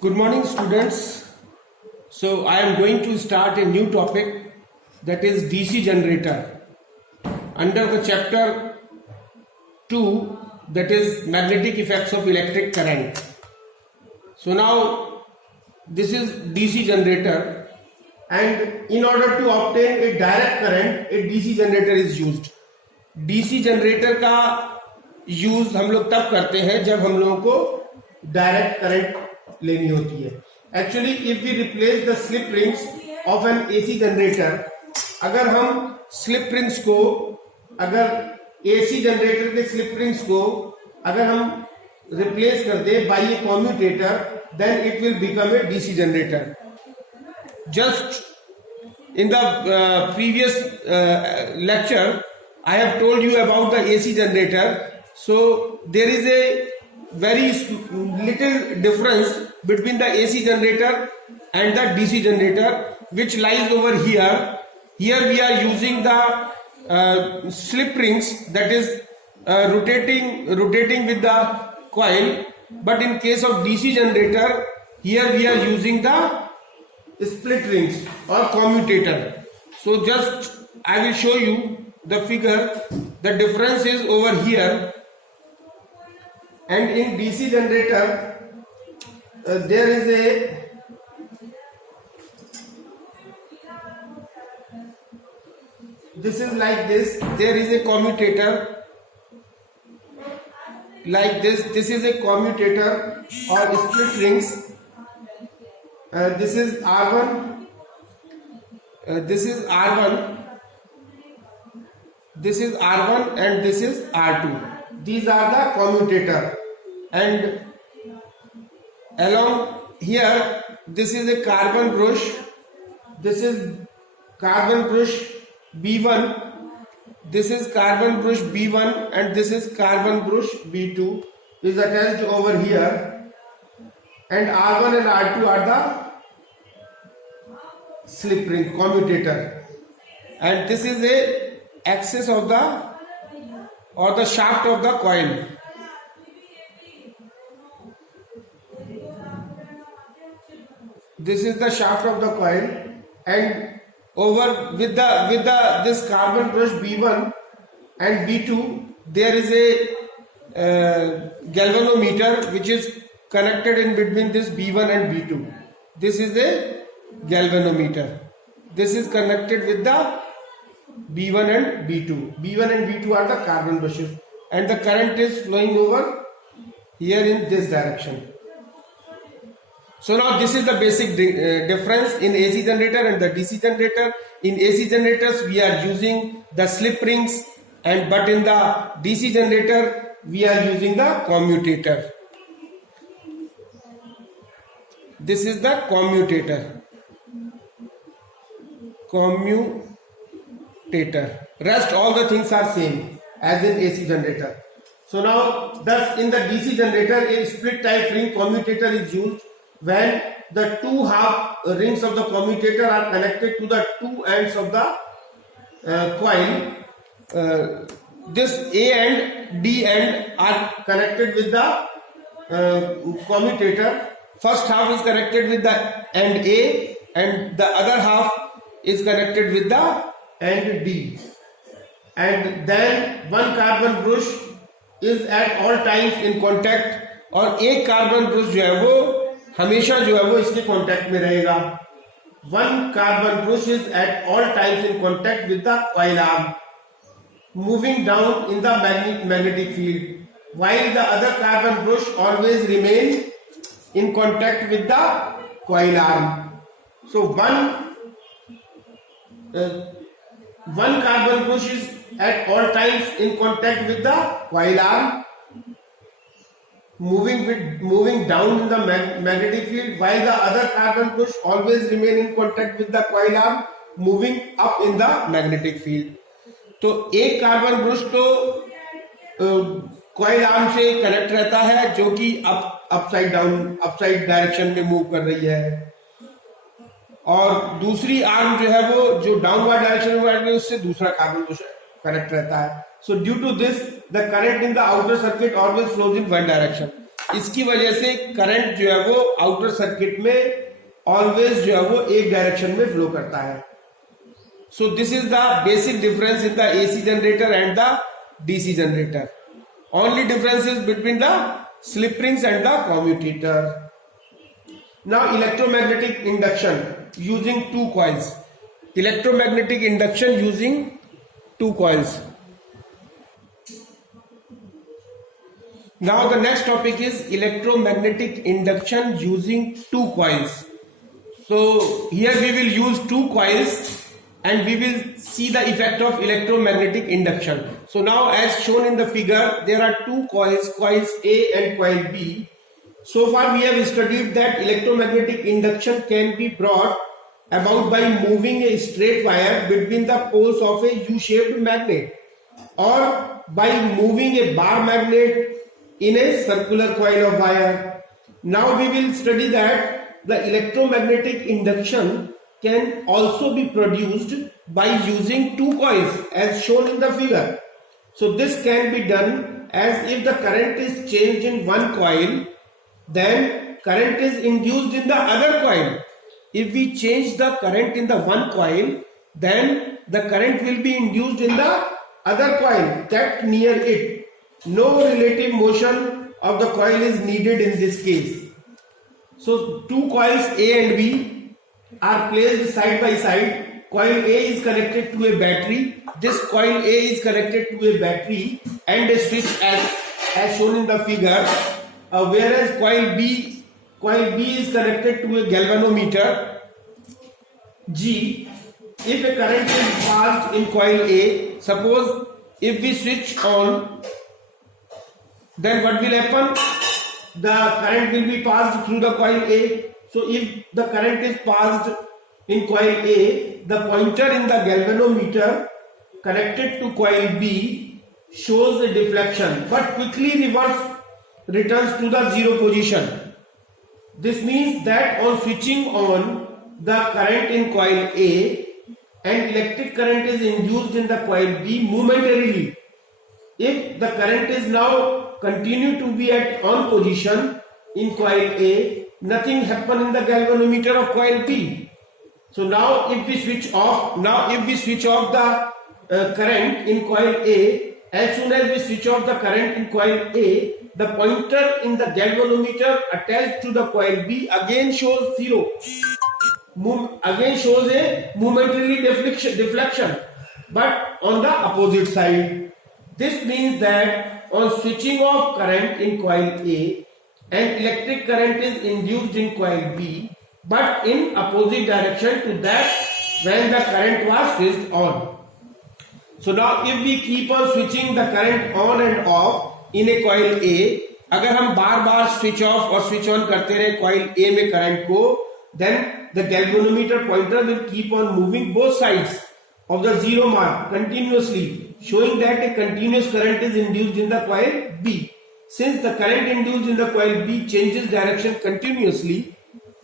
Good morning, students. So I am going to start a new topic, that is DC generator, under the chapter 2, that is magnetic effects of electric current. So now this is DC generator, and in order to obtain a direct current, a DC generator is used. DC generator का use हम लोग तब करते हैं जब हम लोगों को डायरेक्ट करंट लेनी होती है. Actually if we replace the slip rings of an AC generator, अगर हम स्लिप रिंग्स को, अगर एसी जनरेटर के स्लिप रिंग्स को अगर हम रिप्लेस कर दे by a commutator, then it will become a DC generator. Just in the previous lecture I have told you about the AC generator. So there is a very little difference between the AC generator and the DC generator, which lies over here. Here we are using the slip rings, that is rotating with the coil. But in case of DC generator, here we are using the split rings or commutator. So just I will show you the figure. The difference is over here, and in DC generator there is a this is like this. There is a commutator like this. This is a commutator or split rings. This is R1, this is R1, this is R1, and this is R2. These are the commutator, and along here this is a carbon brush. This is carbon brush B1, this is carbon brush B1, and this is carbon brush B2 is attached over here, and R1 and R2 are the slip ring commutator, and this is a axis of the or the shaft of the coil. This is the shaft of the coil, and over with this carbon brush B1 and B2 there is a galvanometer which is connected in between this B1 and B2. This is a galvanometer. This is connected with the B1 and B2. B1 and B2 are the carbon brushes, and the current is flowing over here in this direction. So now this is the basic difference in AC generator and the DC generator. In AC generators we are using the slip rings, and but in the DC generator we are using the commutator. This is the commutator. Rest all the things are same as in AC generator. So now thus in the DC generator a split type ring commutator is used when the two half rings of the commutator are connected to the two ends of the coil. This A and D end are connected with the commutator. First half is connected with the end A, and the other half is connected with the end D, and then one carbon brush is at all times in contact, और एक carbon brush जो है वो हमेशा जो है वो इसके कांटेक्ट में रहेगा. One carbon brush is at all times in contact with the coil arm, moving down in the magnetic field, while the other carbon brush always remain in contact with the coil arm. So one carbon brush is at all times in contact with the coil arm, moving down in the magnetic field, while the other carbon brush always remain in contact with the coil arm, moving up in the magnetic field. तो एक carbon brush तो coil arm से connect रहता है, जो कि upside direction में move कर रही है, और दूसरी आर्म जो है वो जो डाउनवर्ड डायरेक्शन में है उससे दूसरा कार्बन ब्रश कनेक्ट रहता है. So due to this, the current in the outer circuit always flows in one direction. इसकी वजह से करंट जो है वो आउटर सर्किट में ऑलवेज जो है वो एक डायरेक्शन में फ्लो करता है. So this is the basic difference in the AC generator and the DC generator. Only difference is between the slip rings and the commutator. Now electromagnetic induction using two coils. Electromagnetic induction using two coils. Now the next topic is electromagnetic induction using two coils. So here we will use two coils and we will see the effect of electromagnetic induction. So now as shown in the figure, there are two coils, coils A and coil B. So far we have studied that electromagnetic induction can be brought about by moving a straight wire between the poles of a U-shaped magnet or by moving a bar magnet in a circular coil of wire. Now we will study that the electromagnetic induction can also be produced by using two coils as shown in the figure. So this can be done as if the current is changed in one coil, then current is induced in the other coil. If we change the current in the one coil, then the current will be induced in the other coil kept near it. No relative motion of the coil is needed in this case. So two coils A and B are placed side by side. Coil A is connected to a battery. This coil A is connected to a battery and a switch as shown in the figure. Whereas coil B is connected to a galvanometer G. If a current is passed in coil A, suppose if we switch on, then what will happen? The current will be passed through the coil A. So if the current is passed in coil A, the pointer in the galvanometer connected to coil B shows a deflection but quickly returns to the zero position. This means that on switching on the current in coil A, an electric current is induced in the coil B momentarily. If the current is now continue to be at on position in coil A, nothing happen in the galvanometer of coil B. So now if we switch off the current in coil A, as soon as we switch off the current in coil A, the pointer in the galvanometer attached to the coil B again shows zero. Again shows a momentary deflection, but on the opposite side. This means that on switching off current in coil A, an electric current is induced in coil B, but in opposite direction to that when the current was switched on. So now if we keep on switching the current on and off in a coil A, अगर हम बार बार switch off और switch on करते रहे coil A में current को, then the galvanometer pointer will keep on moving both sides of the zero mark continuously, showing that a continuous current is induced in the coil B. Since the current induced in the coil B changes direction continuously,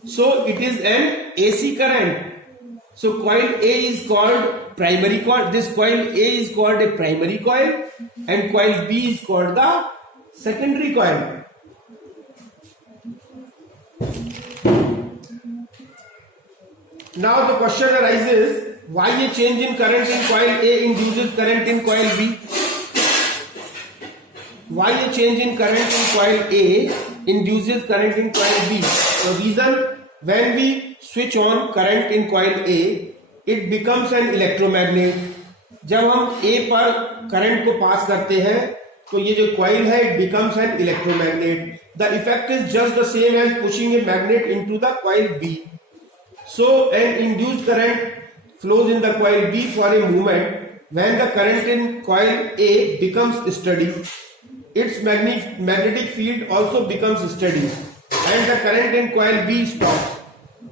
so it is an AC current. So coil A is called primary coil. This coil A is called a primary coil and coil B is called the secondary coil. Now the question arises, why a change in current in coil A induces current in coil B? Why a change in current in coil A induces current in coil B? The reason, when we switch on current in coil A, it becomes an electromagnet. जब हम A पर current को पास करते हैं तो ये जो coil है it becomes an electromagnet. The effect is just the same as pushing a magnet into the coil B. So an induced current flows in the coil B for a moment. When the current in coil A becomes steady, its magnetic field also becomes steady and the current in coil B stops.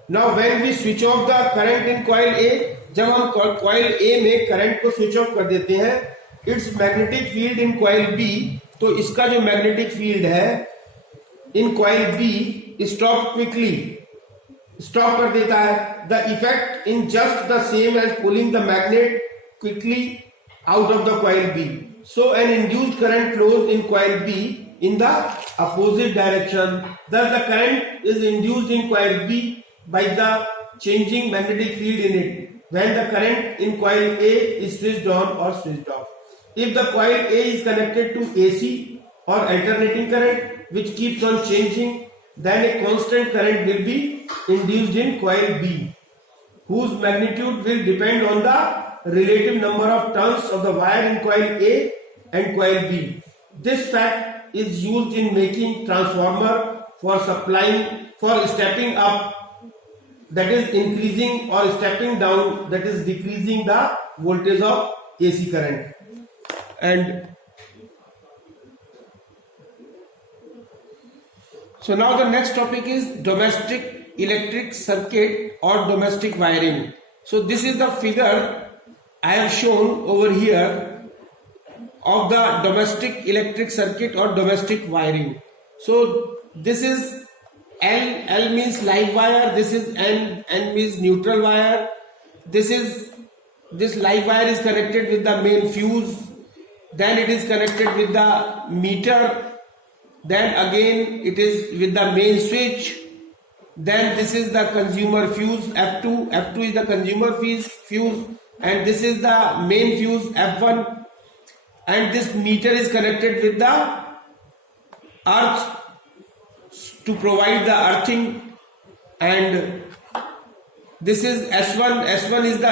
Now when we switch off the current in coil A, जब हम coil A में current को switch off कर देते हैं, its magnetic field in coil B, तो इसका जो magnetic field है in coil B stop quickly, stop कर देता है. The effect in just the same as pulling the magnet quickly out of the coil B. So an induced current flows in coil B in the opposite direction. Thus the current is induced in coil B by the changing magnetic field in it when the current in coil A is switched on or switched off. If the coil A is connected to AC or alternating current which keeps on changing, then a constant current will be induced in coil B, whose magnitude will depend on the relative number of turns of the wire in coil A and coil B. This fact is used in making transformer for stepping up, that is increasing, or stepping down, that is decreasing the voltage of AC current. And so now the next topic is domestic electric circuit or domestic wiring. So this is the figure I have shown over here of the domestic electric circuit or domestic wiring. So this is L means live wire, this is N means neutral wire. This live wire is connected with the main fuse, then it is connected with the meter, then again it is with the main switch, then this is the consumer fuse F2 is the consumer fuse, and this is the main fuse F1, and this meter is connected with the earth to provide the earthing, and this is S1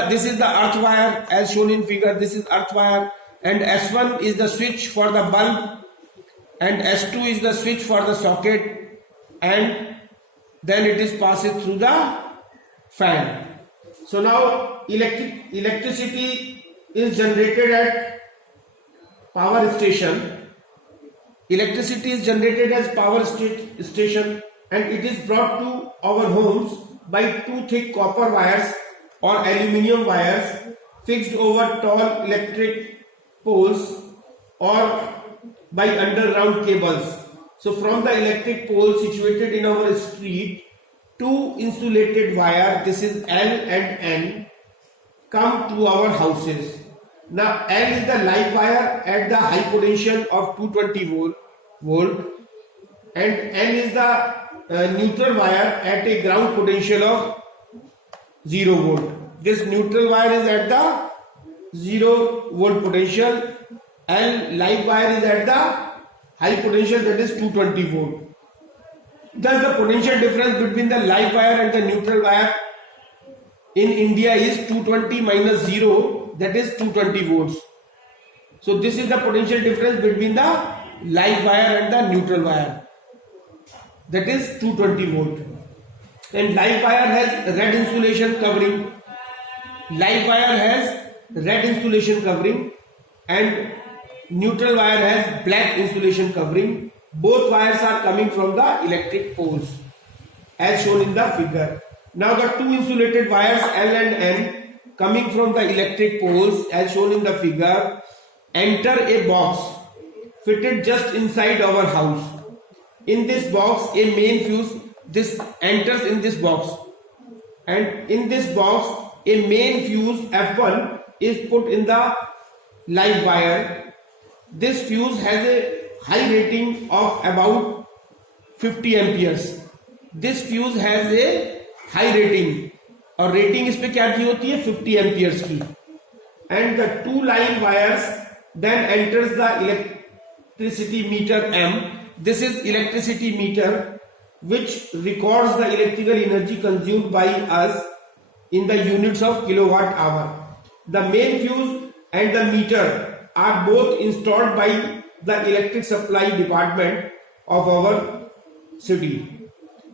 this is the earth wire as shown in figure. This is earth wire, and S1 is the switch for the bulb, and S2 is the switch for the socket, and then it is passed through the fan. So now electricity is generated at power station. Electricity is generated as power station, and it is brought to our homes by two thick copper wires or aluminium wires fixed over tall electric poles or by underground cables. So from the electric pole situated in our street, two insulated wire, this is L and N, come to our houses. Now L is the live wire at the high potential of 220 volt, and N is the neutral wire at a ground potential of 0 volt. This neutral wire is at the 0 volt potential, and live wire is at the high potential, that is 220 volt. Thus the potential difference between the live wire and the neutral wire in India is 220 minus 0, that is 220 volts. So this is the potential difference between the live wire and the neutral wire, that is 220 volt. And live wire has red insulation covering. Live wire has red insulation covering, and neutral wire has black insulation covering. Both wires are coming from the electric poles as shown in the figure. Now the two insulated wires L and N coming from the electric poles as shown in the figure enter a box fitted just inside our house. In this box a main fuse enters in this box, and in this box a main fuse F1 is put in the live wire. This fuse has a high rating of about 50 amperes. This fuse has a high rating, और rating इस पे क्या की होती है 50 amperes की. And the two line wires then enters the electricity meter M. This is electricity meter which records the electrical energy consumed by us in the units of kilowatt hour. The main fuse and the meter are both installed by the electric supply department of our city.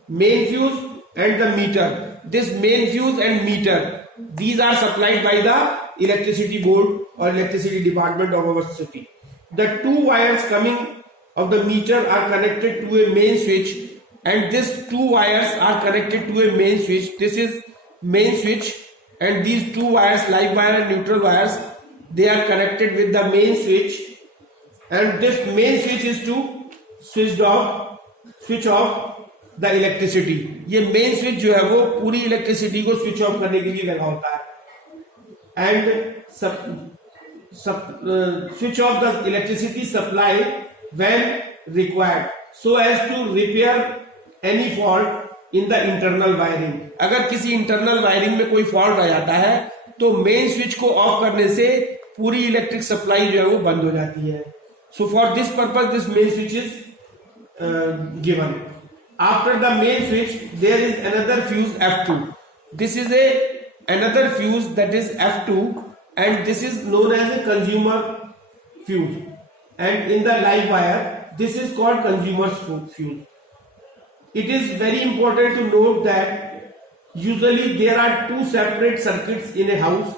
Main fuse and the meter. This main fuse and meter, these are supplied by the electricity board or electricity department of our city. The two wires coming of the meter are connected to a main switch, and these two wires are connected to a main switch. This is main switch, and these two wires, live wire and neutral wires, they are connected with the main switch, and this main switch is to switch off the electricity. ये main switch जो है वो पूरी electricity को switch off करने के लिए लगा होता है, and switch off the electricity supply when required so as to repair any fault in the internal wiring. अगर किसी इंटरनल वायरिंग में कोई फॉल्ट आ जाता है तो मेन स्विच को ऑफ करने से पूरी इलेक्ट्रिक सप्लाई जो है वो बंद हो जाती है. So for this purpose this main switch is given. After the main switch there is another fuse F2. This is another fuse, that is F2, and this is known as a consumer fuse, and in the live wire this is called consumer fuse. It is very important to note that usually there are two separate circuits in a house.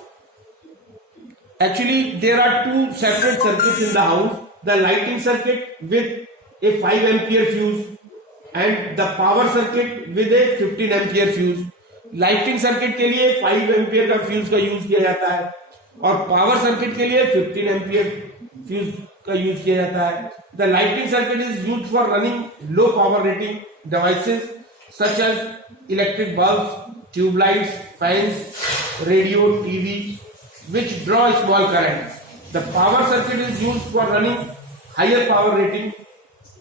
Actually there are two separate circuits in the house, the lighting circuit with a 5 ampere fuse and the power circuit with a 15 ampere fuse. Lighting circuit के लिए 5 ampere का fuse का use किया जाता है और power circuit के लिए 15 एम्पियर फ्यूज का यूज किया जाता है. The lighting circuit is used for running low power rating devices such as electric bulbs, tubelights, fans, radio, TV which draw small currents. The power circuit is used for running higher power rating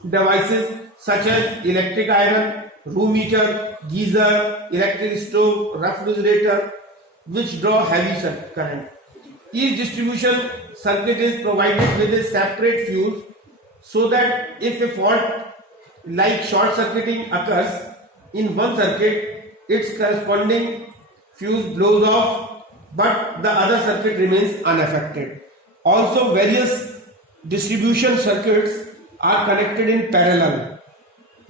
devices such as electric iron, room heater, geyser, electric stove, refrigerator, which draw heavy current. Each distribution circuit is provided with a separate fuse so that if a fault like short circuiting occurs in one circuit, its corresponding fuse blows off but the other circuit remains unaffected. Also, various distribution circuits are connected in parallel,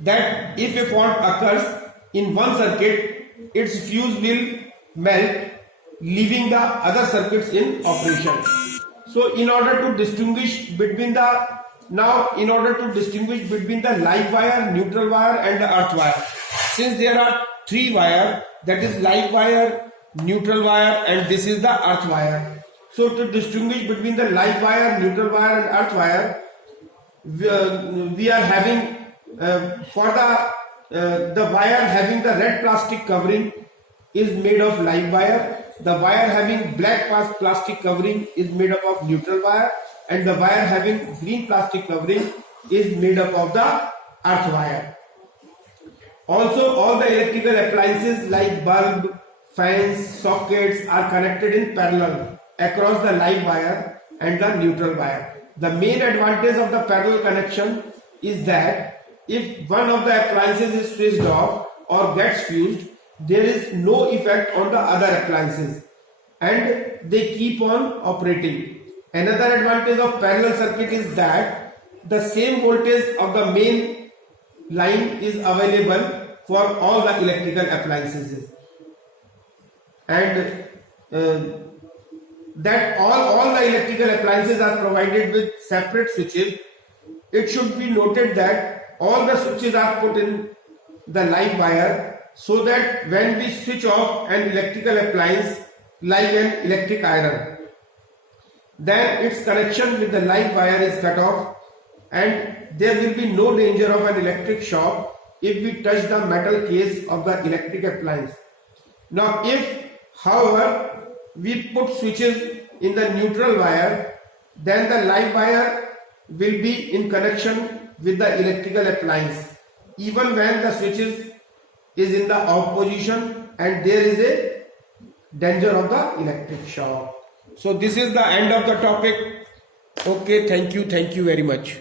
that if a fault occurs in one circuit, its fuse will melt, leaving the other circuits in operation. So in order to distinguish between the live wire, neutral wire and the earth wire, since there are three wire, that is live wire, neutral wire and this is the earth wire. So to distinguish between the live wire, neutral wire and earth wire, we are having for the wire having the red plastic covering is made of live wire, the wire having black plastic covering is made up of neutral wire, and the wire having green plastic covering is made up of the earth wire. Also, all the electrical appliances like bulb, fans, sockets are connected in parallel across the live wire and the neutral wire. The main advantage of the parallel connection is that if one of the appliances is switched off or gets fused, there is no effect on the other appliances and they keep on operating. Another advantage of parallel circuit is that the same voltage of the main line is available for all the electrical appliances, and that all the electrical appliances are provided with separate switches. It should be noted that all the switches are put in the live wire so that when we switch off an electrical appliance like an electric iron, then its connection with the live wire is cut off and there will be no danger of an electric shock if we touch the metal case of the electric appliance. Now if, however, we put switches in the neutral wire, then the live wire will be in connection with the electrical appliance even when the switches is in the off position and there is a danger of the electric shock. So this is the end of the topic. Okay, thank you very much.